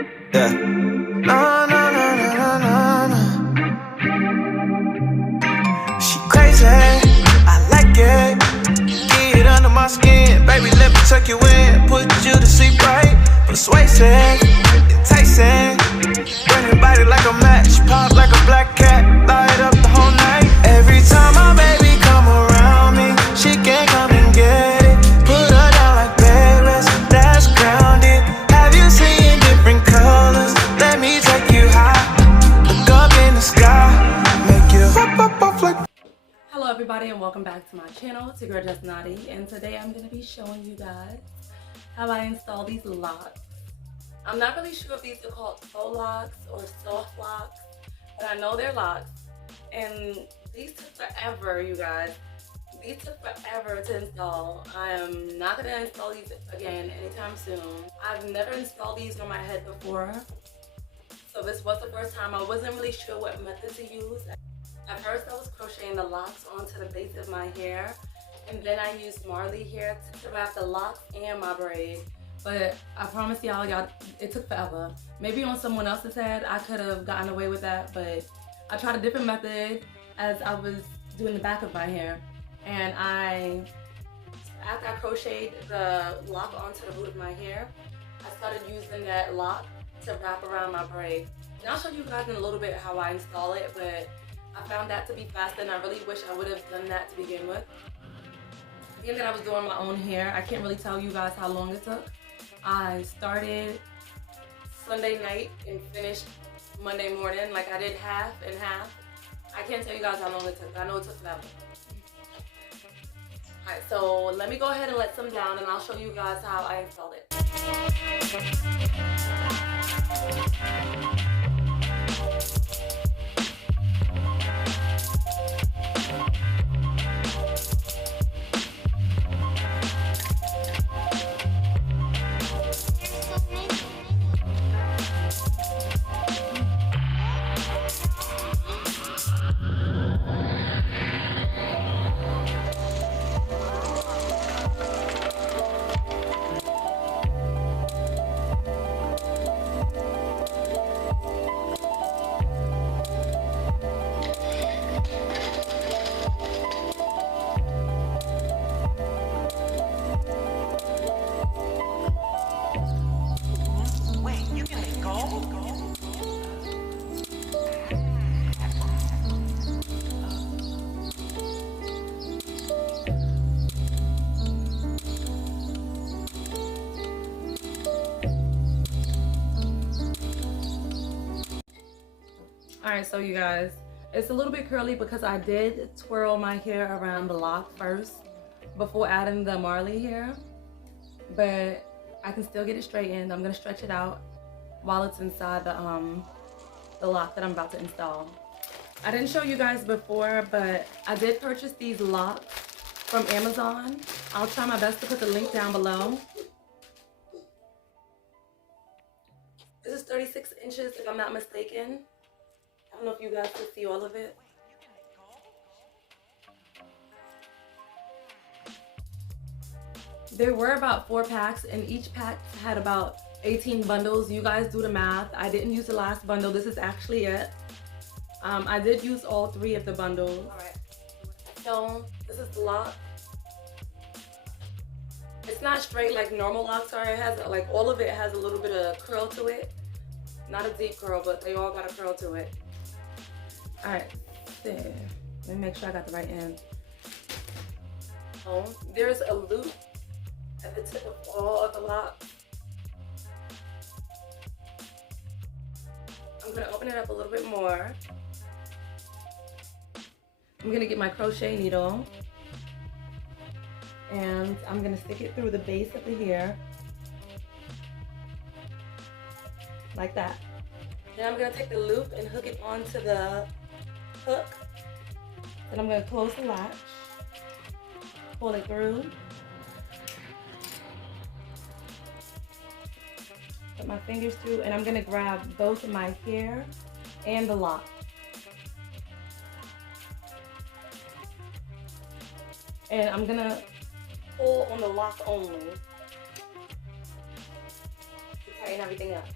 Yeah. No, no, no, no, no, no. She crazy, I like it. Get it under my skin, baby, let me tuck you in. Put you to sleep right, persuasive, enticing. Burn your body like a match, pop like a black cat, light up the whole night. Every time my baby come around me, she can't come and get it. Put her down like Paris, that's grounded. Have you seen different colors? Let me take you high, look up in the sky, make you pop off like. Hello everybody and welcome back to my channel. It's your girl Jessknotty, and today I'm going to be showing you guys how I install these locks. I'm not really sure if these are called faux locks or soft locks, but I know they're locks, and these took forever, you guys. These took forever to install. I am not going to install these again anytime soon. I've never installed these on my head before, so this was the first time. I wasn't really sure what method to use. At first I was crocheting the locks onto the base of my hair, and then I used Marley hair to wrap the locks and my braid. But I promise y'all, it took forever. Maybe on someone else's head I could have gotten away with that, but I tried a different method as I was doing the back of my hair. And after I crocheted the lock onto the root of my hair, I started using that lock to wrap around my braid. And I'll show you guys in a little bit how I install it, but I found that to be faster, and I really wish I would have done that to begin with. Being that I was doing my own hair, I can't really tell you guys how long it took. I started Sunday night and finished Monday morning. Like, I did half and half. I can't tell you guys how long it took. I know it took forever. Alright, so let me go ahead and let some down, and I'll show you guys how I installed it. Alright, so you guys, it's a little bit curly because I did twirl my hair around the lock first before adding the Marley hair, but I can still get it straightened. I'm going to stretch it out while it's inside the lock that I'm about to install. I didn't show you guys before, but I did purchase these locks from Amazon. I'll try my best to put the link down below. This is 36 inches if I'm not mistaken. I don't know if you guys can see all of it. There were about 4 packs, and each pack had about 18 bundles. You guys do the math. I didn't use the last bundle. This is actually it. I did use all 3 of the bundles. Alright, so this is the lock. It's not straight like normal locks are. It has, like, all of it has a little bit of curl to it. Not a deep curl, but they all got a curl to it. Alright, there. Let me make sure I got the right end. So there's a loop at the tip of all of the locks. I'm going to open it up a little bit more. I'm going to get my crochet needle, and I'm going to stick it through the base of the hair like that. Then I'm going to take the loop and hook it onto the hook. Then I'm going to close the latch, pull it through, put my fingers through, and I'm going to grab both of my hair and the lock. And I'm going to pull on the lock only to tighten everything up.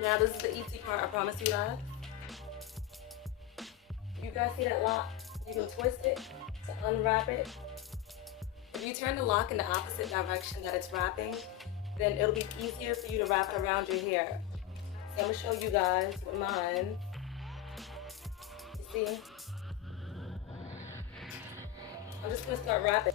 Now this is the easy part, I promise you guys. You guys see that lock? You can twist it to unwrap it. If you turn the lock in the opposite direction that it's wrapping, then it'll be easier for you to wrap it around your hair. So I'm gonna show you guys with mine. You see? I'm just gonna start wrapping.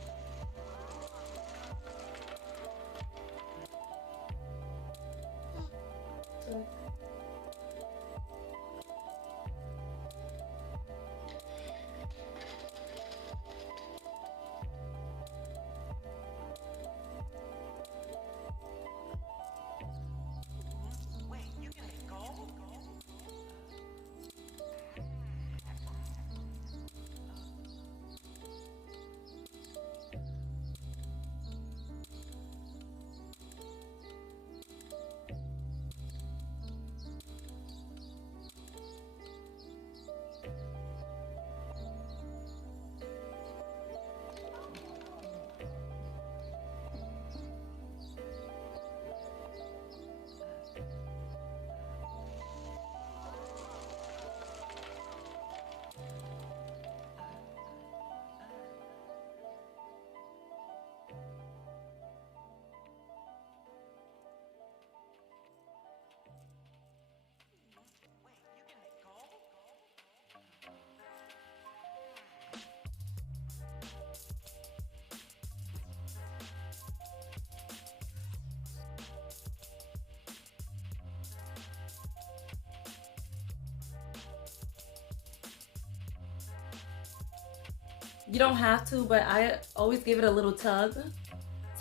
You don't have to, but I always give it a little tug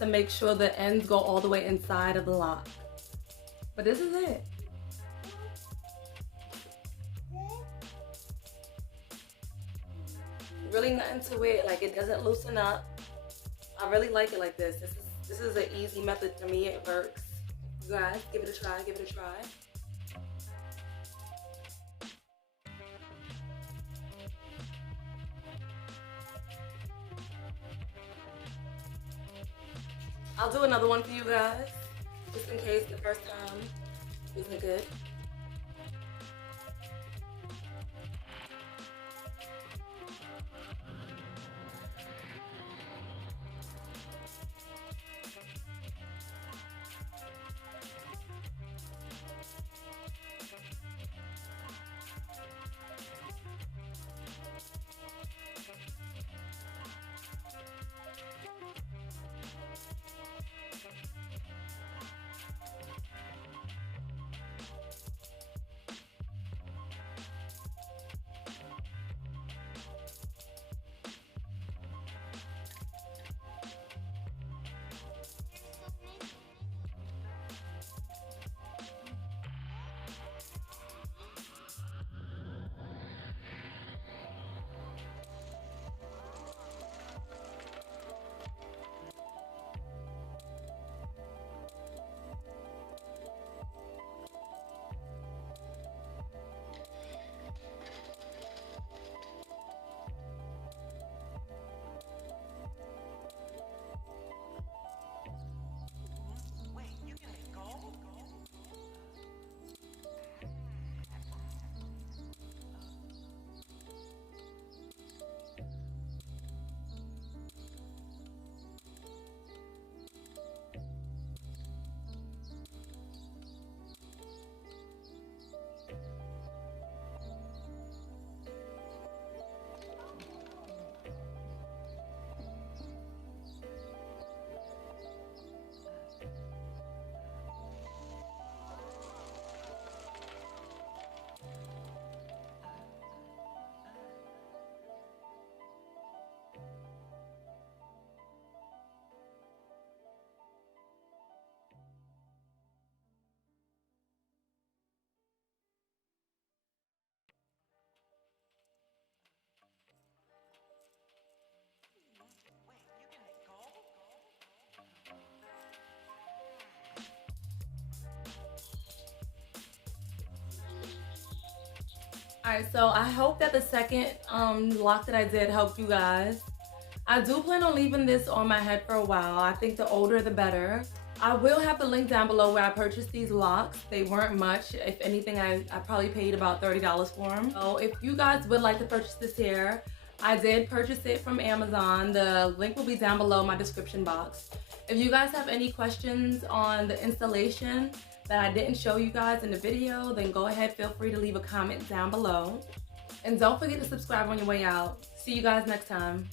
to make sure the ends go all the way inside of the lock. But this is it. Really nothing to it, like it doesn't loosen up. I really like it like this. This is an easy method for me, it works. You guys, give it a try, give it a try. I'll do another one for you guys, just in case the first time isn't good. Alright, so I hope that the second lock that I did helped you guys. I do plan on leaving this on my head for a while. I think the older the better. I will have the link down below where I purchased these locks. They weren't much. If anything, I probably paid about $30 for them. So if you guys would like to purchase this hair, I did purchase it from Amazon. The link will be down below in my description box. If you guys have any questions on the installation that I didn't show you guys in the video, then go ahead, feel free to leave a comment down below. And don't forget to subscribe on your way out. See you guys next time.